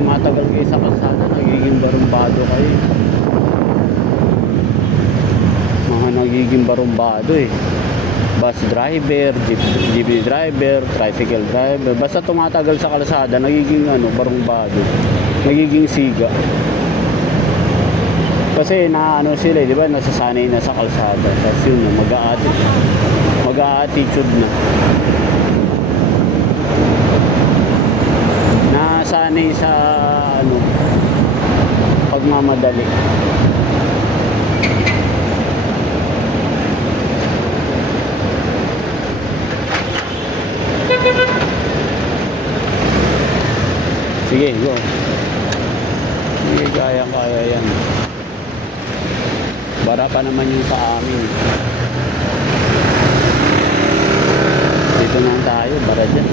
tumatagal kayo sa kalsada, nagiging barumbado kayo. Mga nagiging barumbado eh. Bus driver, jeep driver, tricycle driver, basta tumatagal sa kalsada, nagiging barumbado, nagiging siga. Kasi sila, di ba, nasasanay na sa kalsada. Tapos yun, mag-a-attitude na. Nasanay sa pagmamadali. Sige, go. Sige, kaya yan. Bara pa naman yung sa amin. Dito na tayo, bara dyan.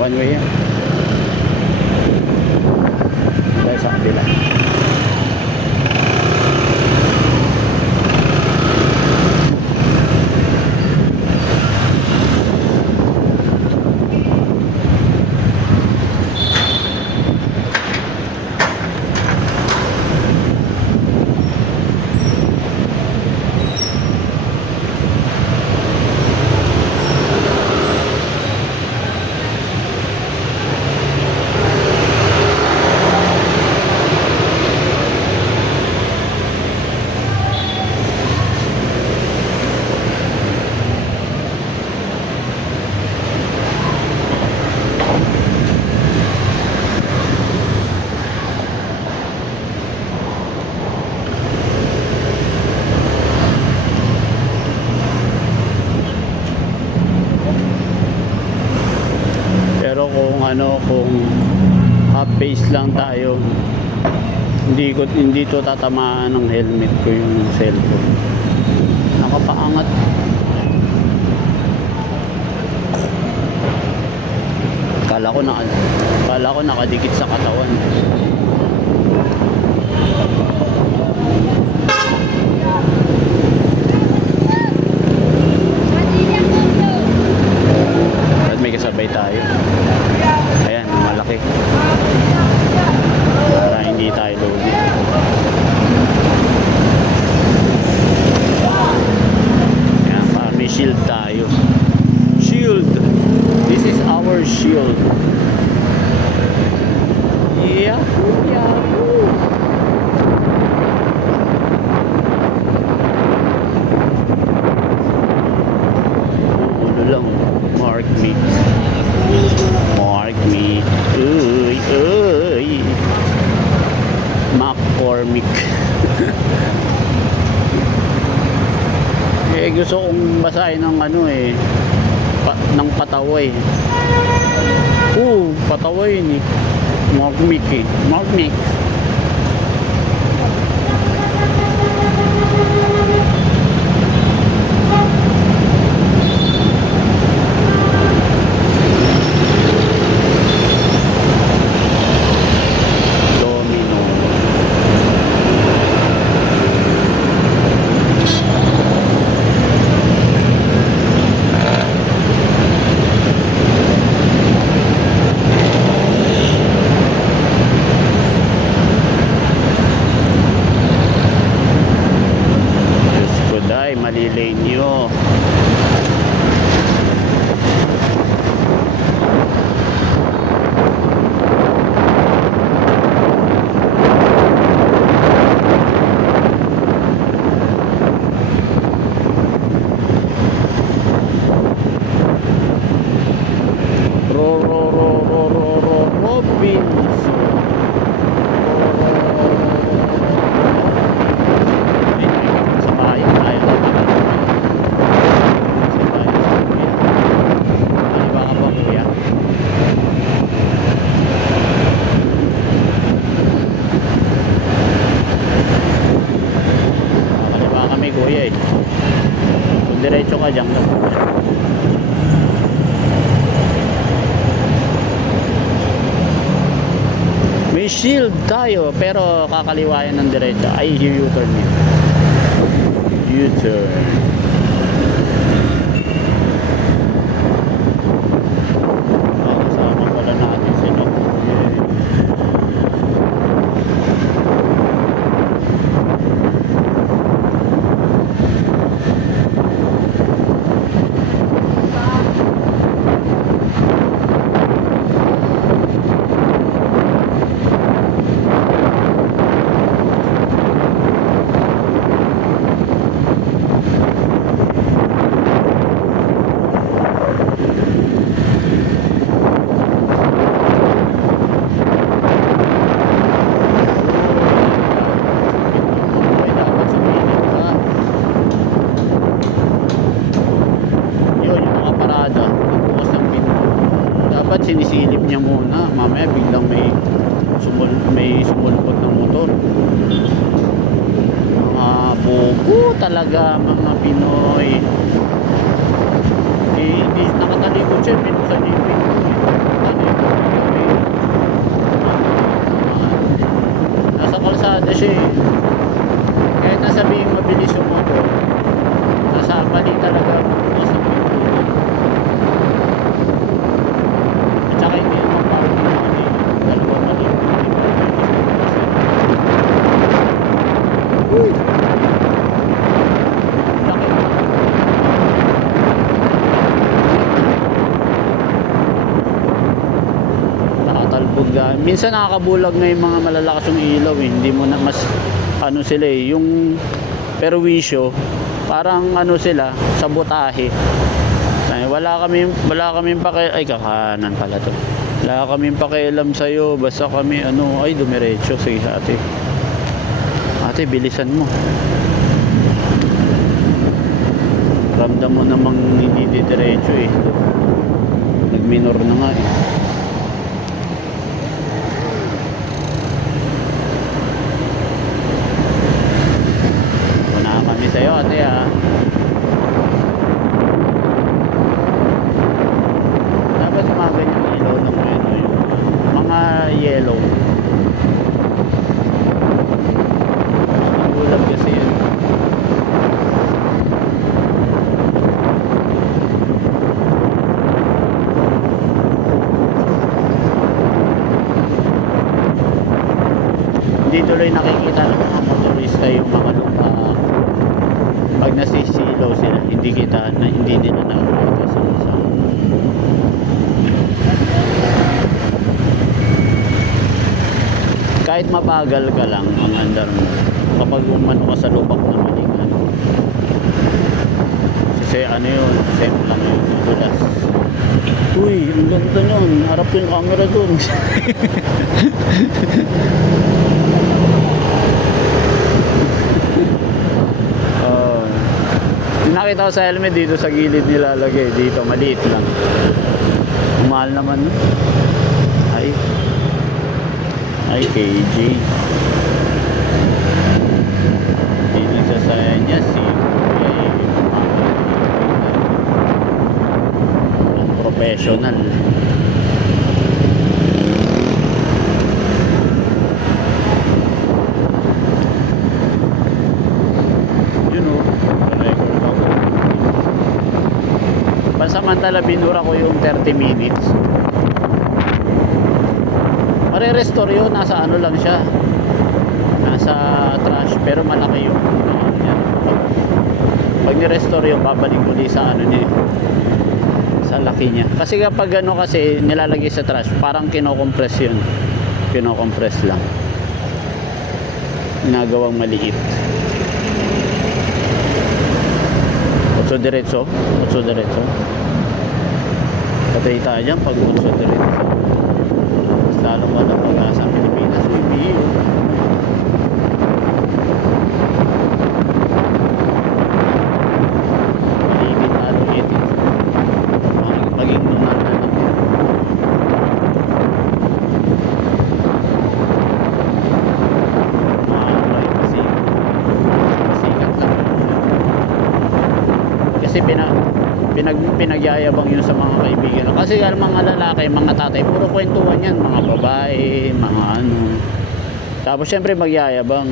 One way yan. Dahil sa kabila. Pero kung half face lang tayo, hindi to tatamaan ng helmet ko yung cellphone. Nakapaangat. Kala ko nakadikit sa katawan. At may kasabay tayo. Ayan, malaki. Para hindi tayo loaded. Ayan, para may shield tayo. Shield! This is our shield. Yahoo! Yahoo! Lang, mark me. Mark me. Uy, uy. McCormick. Gusto kong basahin ng ng Pataway. Pataway ni Mark Mick. Mark Mick. Malilay nyo. Robinson. ni kuya eh. Kung diretso ka dyan ka. May shield tayo pero kakaliwayan ng diretso. Ay, U-turn yun. U-turn. Kasama pala natin sila. Sinisilip niya muna, mamaya biglang may sumulpot ng motor. Mga bobo talaga mga Pinoy. Hindi nakatalikod siya, pinusan niya yung pinto. Nasa kalsada siya eh. Kahit nasabihin mabilis yung motor, nasa mali talaga bukas ng pinto. Tsaka hindi naman parang mali. Dalawa mali. Uy! Laki na. Nakatalbog ka. Minsan nakakabulag na yung mga malalakas yung ilaw eh. Hindi mo na mas ano sila eh. Yung perwisyo parang ano sila sabotahe. Ay, wala kaming ay kakanan pala to. Wala kaming pakialam sa iyo, basta kami ano, ay dumiretso. Sige ate. Ate, bilisan mo. Ramdam mo namang hindi diretso eh. Nagminor na nga eh. Wala kami sa iyo ate ah. Mga ganyan ilaw ng ano yung mga yellow. Nagulag kasi yun. Hindi tuloy nakikita ng mga motorista yung mga lupa. Pag nasisilaw sila, hindi nila nakikita sa kahit mabagal ka lang ang andar mo kapag umano ka sa lubak na maling ano kasi ano yun same lang yun madulas. Uy, ang ganda nun, harap yung camera dun. Nakita ko sa helmet dito sa gilid nilalagay dito, maliit lang. Mahal naman ay KG. Hindi nagsasaya niya si professional. Yun o, record ako. Pansamantala binura ko yung 30 minutes. Mare-restore yun, nasa ano lang siya, nasa trash, pero malaki yung pag ni-restore yun, babalik ulit sa ano niya, sa laki niya. Kasi kapag ano kasi nilalagay sa trash, parang kino-compress yun, kino-compress lang, ginagawang maliit. Otso diretso patay tayo dyan pag otso diretso. Lalong wala pag-asa ang Pilipinas. Uy, biyo. Maligid lalo itin. Maging lunar na lang. Kasi masikat lang. Kasi pinagyayabang yun sa mga kaibigan. Kasi ang mga lalaki, mga tatay, puro kwentuhan yan. Mga babae, mga ano. Tapos syempre magyayabang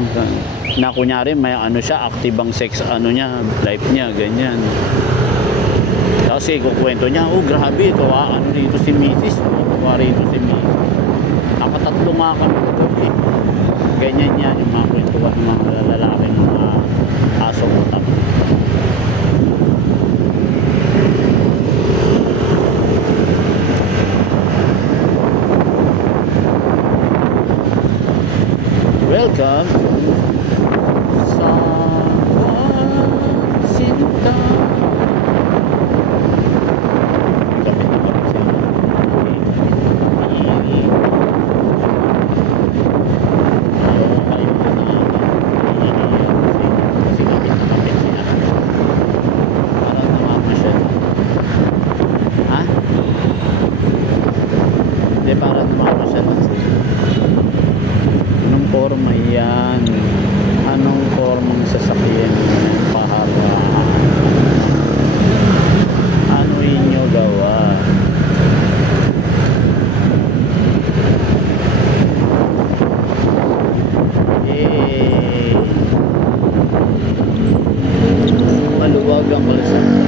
na kunyari may ano siya, active ang sex ano niya, life niya, ganyan. Kasi kukwento niya, oh grabe, tuwa ano dito si Mrs. Tuwa rito si Mrs. Nakatatlo nga kami kagabi. Ganyan yan yung mga kwentuhan ng mga lalaki, mga asong utak. Welcome sa Sinta. Kapit na kapit sila. Ayaw kayo kasi kapit na kapit sila. Parang namamasyal. Ha? Hindi, parang namamasyal. Anong forma yan? Anong formang sasakyan? Pahala. Ano inyo gawa? Eh, maluwag ang kalsada.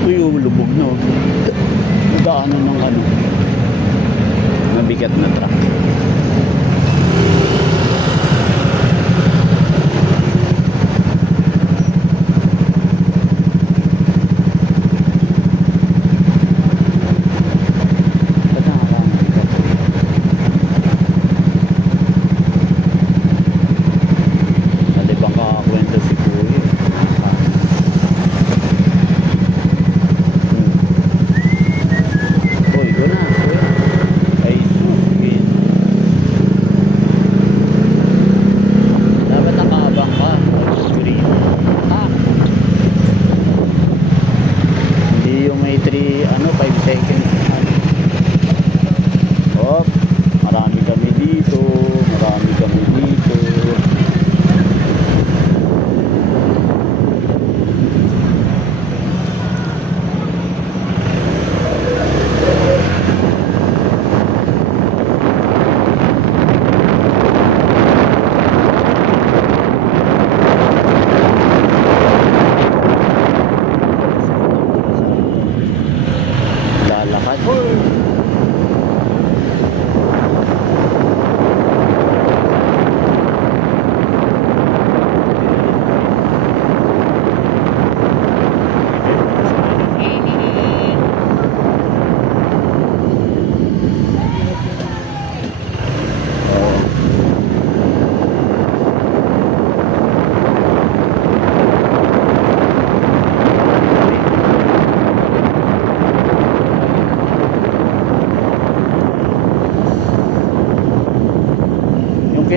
Ito yung lubog na. Nagdaanan ng ano, mabigat na truck.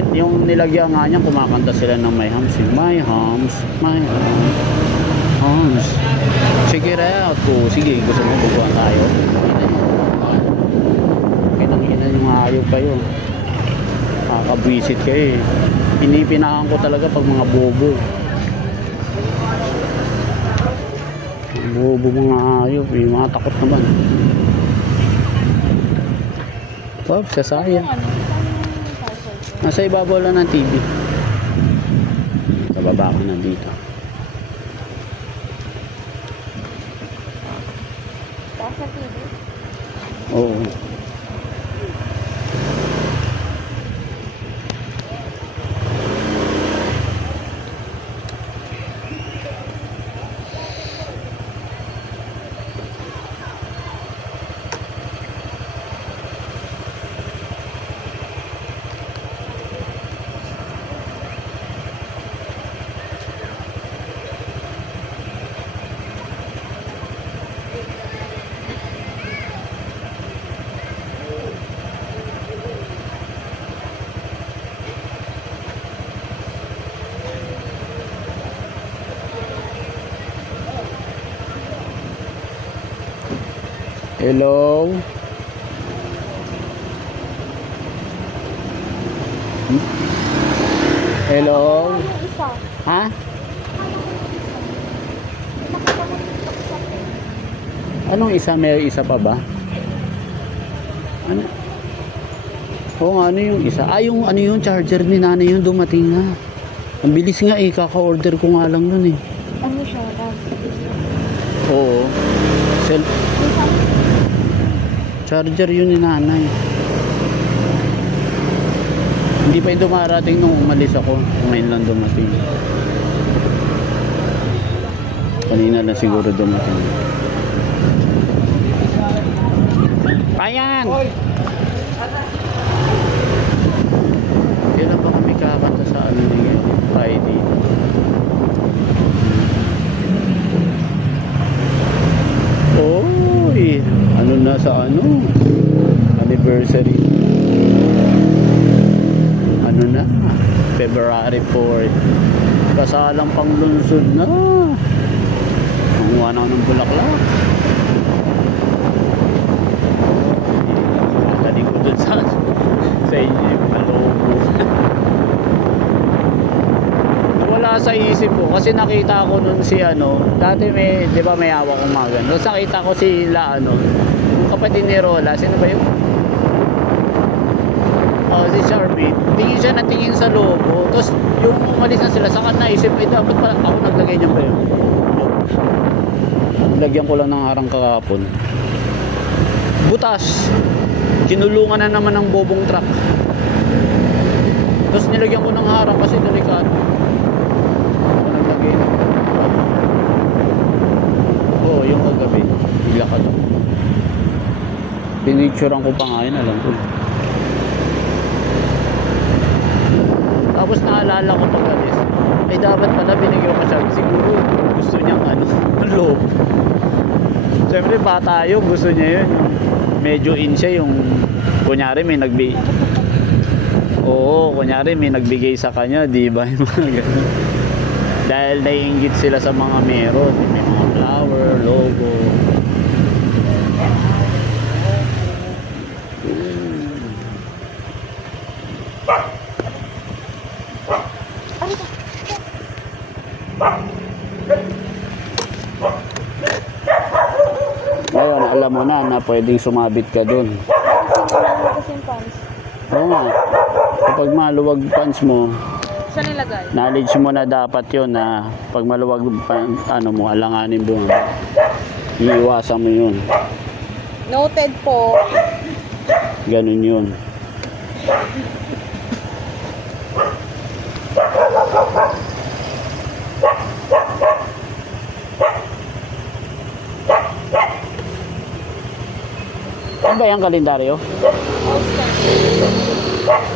Yung nilagyan nga niyan, kumakanta sila ng My Hams. My Hams, My Hams, Hams. Check it out. Sige, gusto mo bubuhan tayo. Kinangina yung ayaw kayo. Nakakabwisit kayo eh. Pinipinahan ko talaga pag mga bobo. Bobo mga ayaw eh. Mga takot naman. Oh, sasaya. Nasa ibabaw lang ng TV. Sa baba ko nandito. Sa TV? Oo. Hello? Hello? Yung isa. Ha? Anong isa? May isa pa ba? Ano? Oo nga, ano yung isa? Ah, yung ano yung charger ni nanay yung dumating na. Ang bilis nga eh, kaka-order ko nga lang nun eh. Ano siya? Oo. Charger yun ni nanay. Hindi pa yung dumarating nung umalis ako. Ngayon lang dumating. Kanina lang siguro dumating. Ayan! Kailan ba kami kakanta sa ano ni Friday? Oy! Ano na sa ano? Anniversary. Ano na? February 4th. Kasalang pang lungsod na. Nanguha na ako ng bulaklak. Dali ko dun sa inyo yung palobo. Wala sa isip ko kasi nakita ko nun si ano, dati may, di ba may hawak kong mga ganun. Tapos nakita ko sila ano, yung kapatid ni Rola, sino ba yun? Oh, si Sharpie. Tingin siya na tingin sa logo. Tapos yung umalis na sila, saka naisip, eh dapat pala ako naglagay niyan ba yun? Lagyan ko lang ng harang kakapon. Butas. Kinulungan na naman ng bobong truck. Tapos nilagyan ko ng harang kasi delikado. Ako naglagay. Oo, yung kagabi. Naglakad ako. Pinicturean ko pa nga yun, alam ko. Tapos naalala ko pag-alis. Ay dapat pala binigyan ko siya. Siguro gusto niyang ano, loob. Siyempre bata yun, gusto niya yun. Medyo in siya yung kunyari may Oo, kunyari may nagbigay sa kanya, di ba? Yung mga ganun. Dahil naiinggit sila sa mga meron, may mga flower, logo. Ngayon, alam mo na pwedeng sumabit ka dun. Kasi yung pants. Oo nga. Kapag maluwag pants mo, Saan nilagay? knowledge mo na dapat yun na pag maluwag ano mo, alanganin mo. Iiwasan mo yun. Noted po. Ganun yun. Ano ba yung kalendaryo?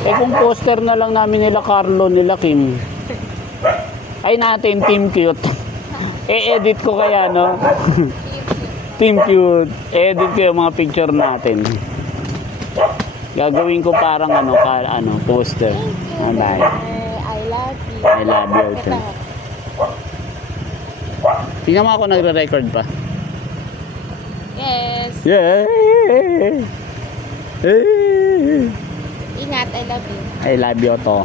Eh kung poster na lang namin nila Carlo, nila Kim. Ay natin, Team Cute. E-edit ko kaya, no? Team Cute. E-edit ko yung mga picture natin. Gagawin ko parang ano, poster. Bye. I love you. I love you. Ito. Tingnan mo ako nagre-record pa. Yes. Yeah. Ingat, I love you. I love you to.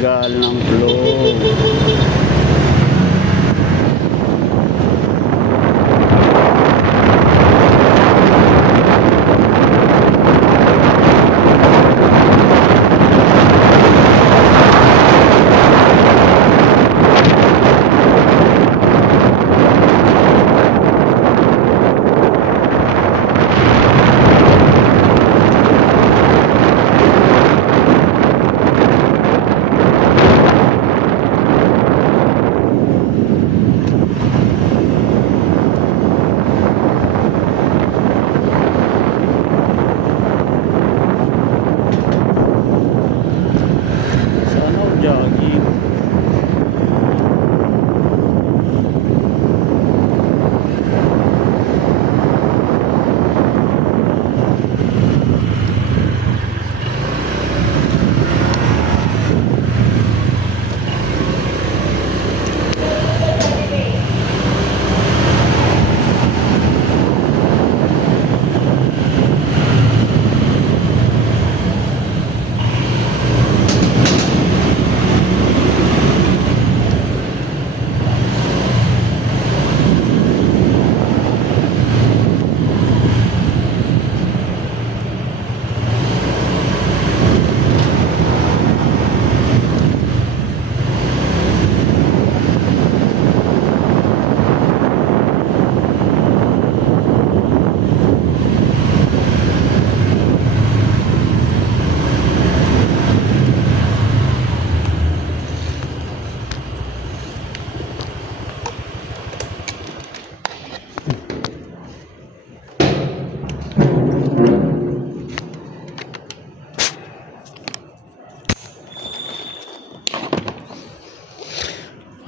Tagal ng flow. Sana ako jogging.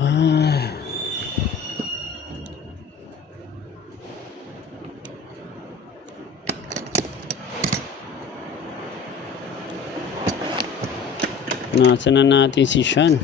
Ay. Nasa na natin si Sean.